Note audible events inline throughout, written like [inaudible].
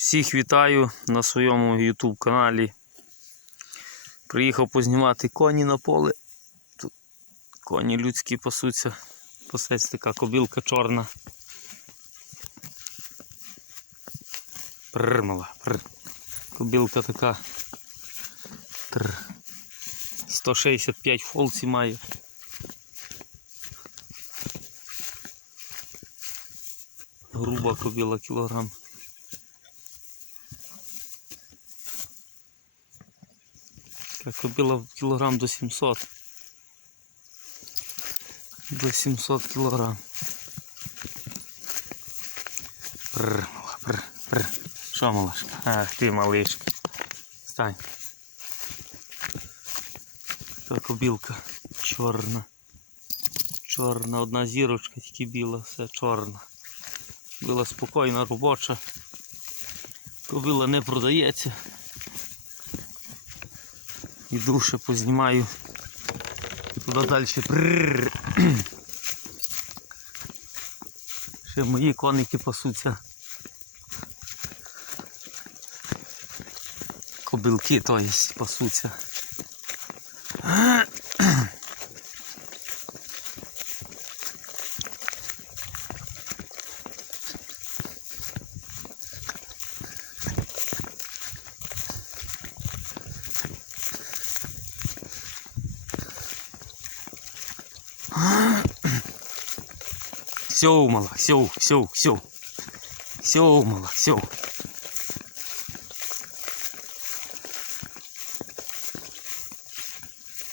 Всіх вітаю на своєму YouTube каналі. Приїхав познімати коні на поле. Тут коні людські пасуться. Пасець така кобілка чорна. Пррмала. Пр. Кобілка така. Тр. 165 фолці має. Груба кобіла кілограм. Така кобіла кілограм до 700. До 700 кілограм. Прр, прр, прр. Що малашка? Ах ти малишка. Стань. Така кобілка чорна. Чорна, одна зірочка, тільки біла, все чорна. Була спокійна робоча. Кобила не продається. Іду ще познімаю. Туди далі. Ще мої коники пасуться. Кобилки, то є, пасуться. Все, мала, все, все, все. Все, мала, все.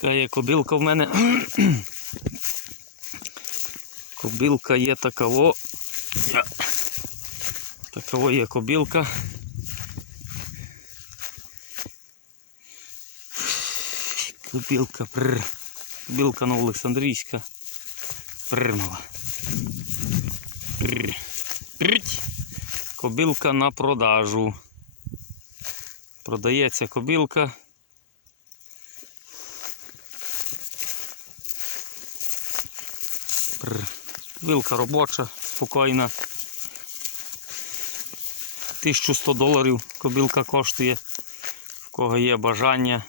Така є кобилка в мене. [clears throat] Кобилка є такаво. Я. Такаво є кобилка. Кобилка, прр. Кобилка на Олександрійська. Пррнула. Кобилка на продажу. Продається кобилка. Вилка робоча, спокійна. 1100 доларів кобилка коштує. В кого є бажання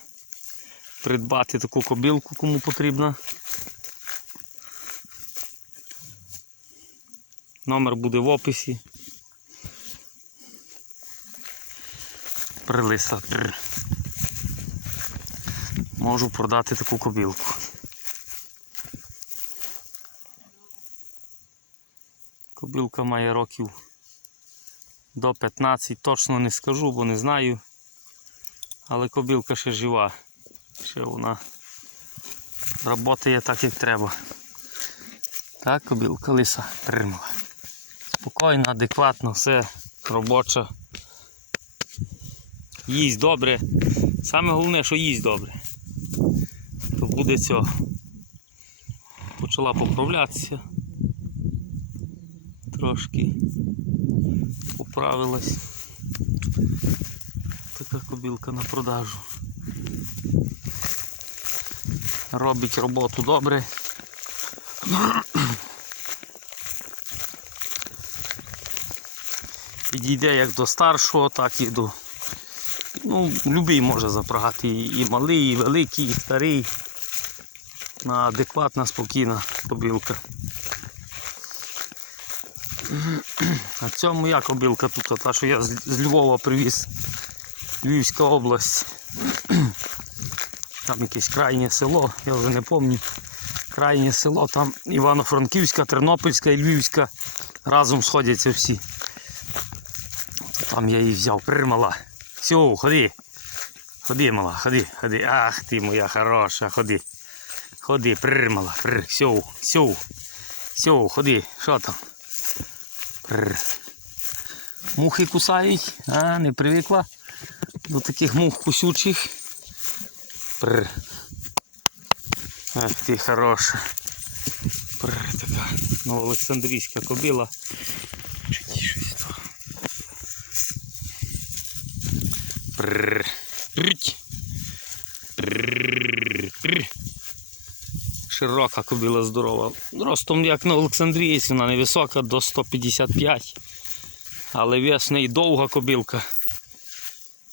придбати таку кобилку, кому потрібна. Номер буде в описі. Прилиса. Прр. Можу продати таку кобилку. Кобилка має років до 15, точно не скажу, бо не знаю. Але кобилка ще жива. Ще вона працює так, як треба. Так, кобилка лиса приймала. Спокійно, адекватно, все робоча. Їсть добре. Саме головне, що їсть добре. То буде цього. Почала поправлятися. Трошки поправилась. Така кобілка на продажу. Робить роботу добре. Підійде як до старшого, так і до. Ну, любий може запрагати. І малий, і великий, і старий. На адекватна, спокійна кобілка. А це моя кобілка тут, та що я з Львова привіз. Львівська область. Там якесь крайнє село, я вже не пам'ятаю. Крайнє село, там Івано-Франківська, Тернопільська і Львівська. Разом сходяться всі. Там я її взяв, примала. Все, ходи. Ходи, мала, ходи, ходи. Ах ти моя хороша, ходи. Ходи, примала, прр, все, все. Все, ходи, що там? Прр. Мухи кусають, а, не привикла до таких мух кусючих. Прр. Ах ти хороша. Прр, така новоолександрійська кобила. Чуть щось то. Прр. Пррть. Прр. Прр. Широка кобила здорова. Ростом як на Олександрієць, вона невисока до 155. Але вес в неї довга кобилка.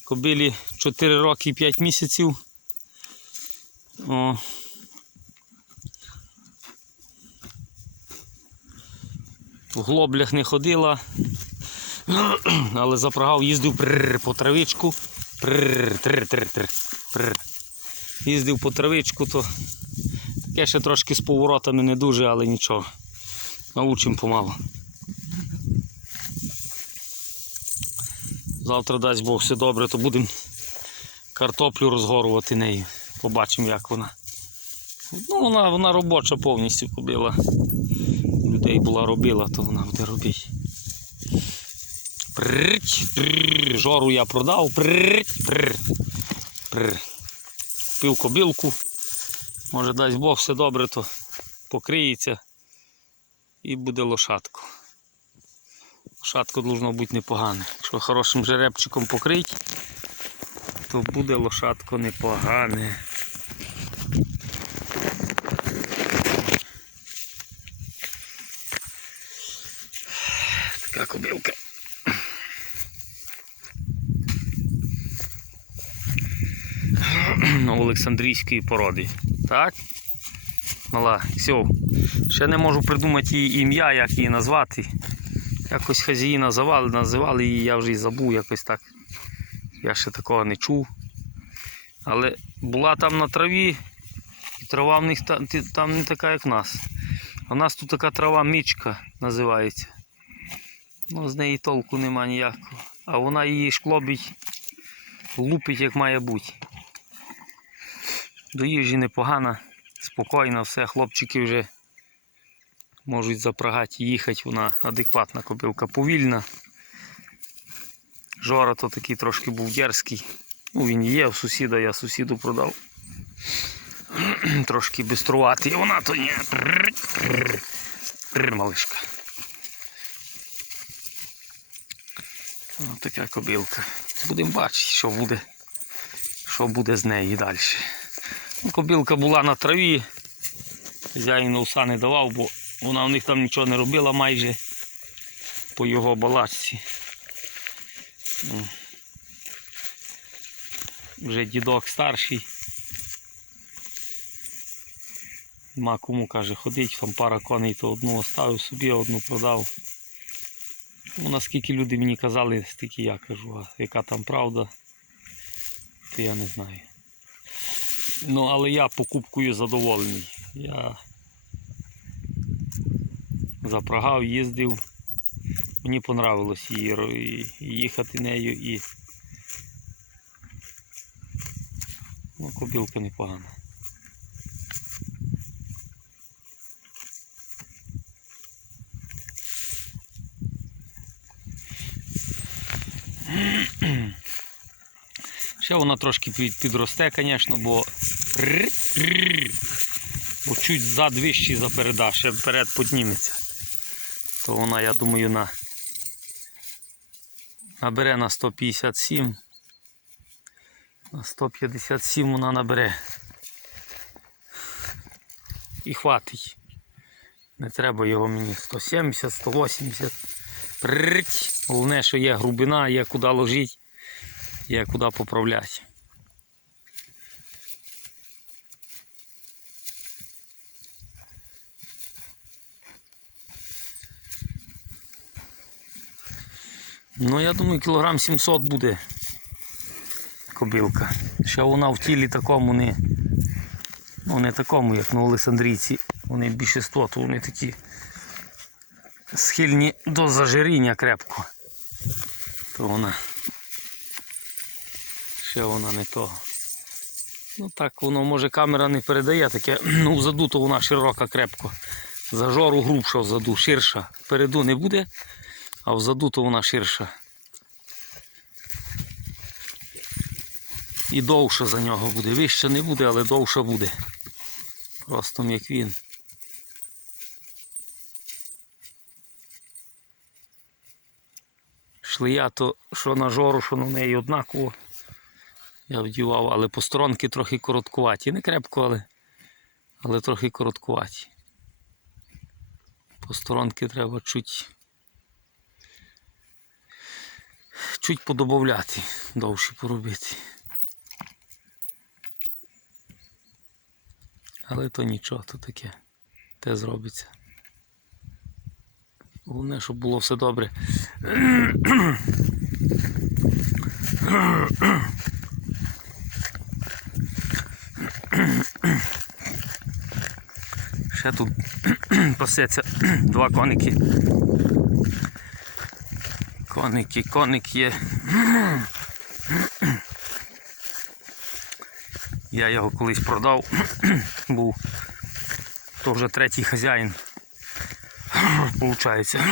Кобилі 4 роки і 5 місяців. О. В глоблях не ходила, [clears throat] але запрагав, їздив по травичку. Прррр. Їздив по травичку, то таке ще трошки з поворотами не дуже, але нічого. Научим помалу. Завтра дасть Бог все добре, то будемо картоплю розгорувати нею. Побачимо, як вона. Ну, вона, вона робоча повністю кобила. Людей була робила, то вона буде робити. Прррч. Жору я продав. Купив кобилку. Може дасть Бог все добре, то покриється і буде лошадку. Лошадку должно бути непогане. Якщо хорошим жеребчиком покрить, то буде лошадко непогане. [clears throat] Олександрійської породи. Так? Мала, все. Ще не можу придумати її ім'я, як її назвати. Якось хазяї називали, називали її, я вже і забув якось так. Я ще такого не чув. Але була там на траві, і трава в них там, не така, як в нас. В нас тут така трава мічка називається. Ну, з неї толку нема ніякого. А вона її шклобить, лупить як має бути. До їжі непогана, спокійно, все, хлопчики вже можуть запрагати їхати, вона адекватна кобилка, повільна. Жора то такий трошки був дерзкий. Ну, він є у сусіда, я сусіду продав. [clears throat] Трошки биструватий, а вона то прррр, малишка. Ось така кобилка. Будемо бачити, що буде, що буде з неї далі. Кобилка була на траві. Хазяїн овса не давав, бо вона в них там нічого не робила майже по його балачці. Ну. Вже дідок старший. Нема кому каже ходить, там пара коней, то одну оставив собі, одну продав. Ну, наскільки люди мені казали, стільки я кажу, а яка там правда, то я не знаю. Ну, але я покупкою задоволений. Я запрагав, їздив. Мені понравилось її їхати нею і. Ну, кобілка непогана. Ще вона трошки підросте, звісно, бо. Бо чуть зад вищий запереда, ще вперед підніметься. То вона, я думаю, на. Набере на 157. На 157 вона набере. І хватить. Не треба його мені 170, 180. Прррть. Головне, що є грубина, є куди ложити, є куди поправляти. Ну, я думаю, кілограм 700 буде кобилка. Ще вона в тілі такому не. Ну, не такому, як на Олександрійці. Вони більше 100, то вони такі схильні до зажиріння крепко. То вона. Ще вона не того. Ну так воно може камера не передає таке. [clears throat] Ну взаду то вона широка крепко. Зажору грубша взаду, ширша. Впереду не буде, а взаду то вона ширша. І довша за нього буде. Вища не буде, але довша буде. Просто як він. Шлия то що на жору, що на неї однаково. Я вдівав, але посторонки трохи короткуваті. Не крепко, але, але трохи короткуваті. Посторонки треба чуть. чуть подобавляти, довше поробити. Але то нічого, то таке. Те зробиться. Головне, щоб було все добре. Ще тут [clears throat] пасеться [clears throat] два коники. Коники, коник є. [clears throat] Я його колись продав. Був. То вже третій хазяїн. Получається.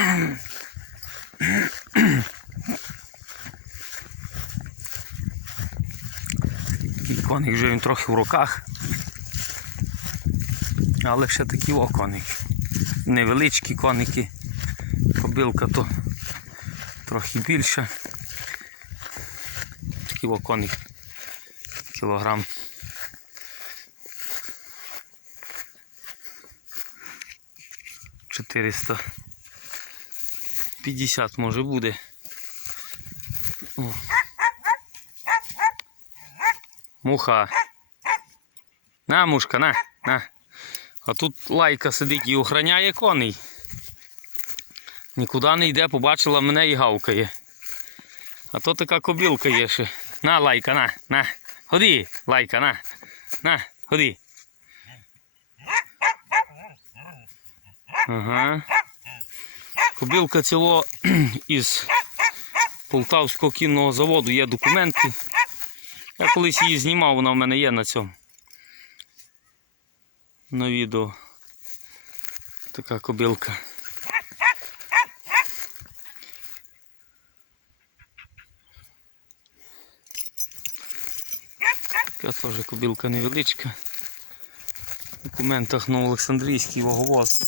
Такий коник вже він трохи в руках. Але ще такі о коники. Невеличкі коники. Кобилка то трохи більша. Такий о коник. Кілограм. Чотириста п'ятдесят може буде. О. Муха. На, мушка, на, на. А тут лайка сидить і охороняє коней. Нікуди не йде, побачила мене і гавкає. А то така кобілка є ще. На, лайка, на, на. Ходи, лайка, на. На, ходи. Ага. Кобілка ціло [clears throat] із Полтавського кінного заводу є документи. Я колись її знімав, вона в мене є на цьому. На відео. Така кобілка. Така теж кобілка невеличка. В документах на Олександрійський ваговоз.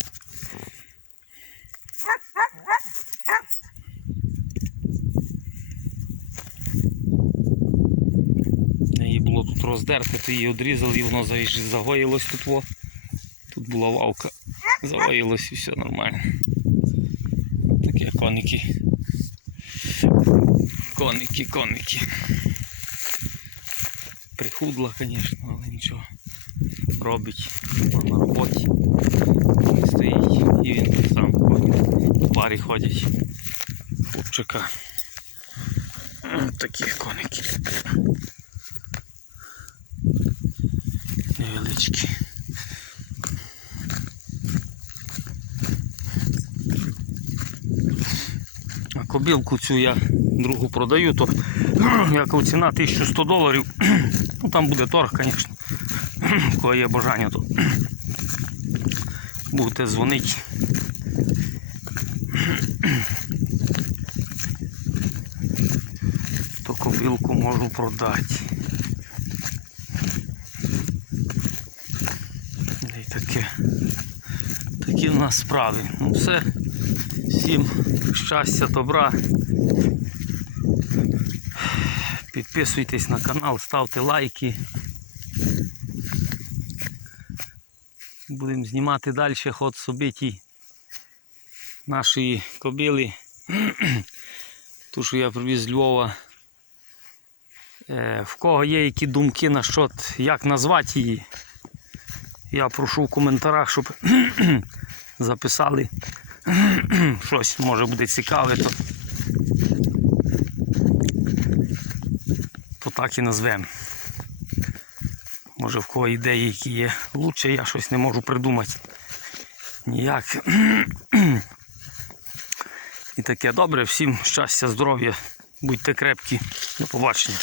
Її було тут роздерти, то її одрізали і воно загоїлось тут. Во. Тут була лавка. Загоїлось і все нормально. Такі коники. Коники, коники. Прихудла, звісно, але нічого. Робить на роботі. Він стоїть і він сам. В парі ходять. Хлопчика. Ось такі коники. Невеличкі. Кобілку цю я другу продаю, то [clears throat] яка ціна 1100 доларів. [clears throat] Ну там буде торг, звісно. [clears throat] Коли є бажання, то будете дзвонити. То кобілку можу продати. І таке. Такі в нас справи. Ну все. Всім щастя, добра. Підписуйтесь на канал, ставте лайки. Будемо знімати далі ход собитій нашої кобили. [clears throat] Ту, що я привіз з Львова. Е, В кого є які думки на що, як назвати її, я прошу в коментарях, щоб [clears throat] записали [clears throat] щось може буде цікаве, то, то так і назвемо. Може в кого ідеї, які є лучше, я щось не можу придумати. Ніяк. [clears throat] І таке добре, всім щастя, здоров'я, будьте крепкі, до побачення.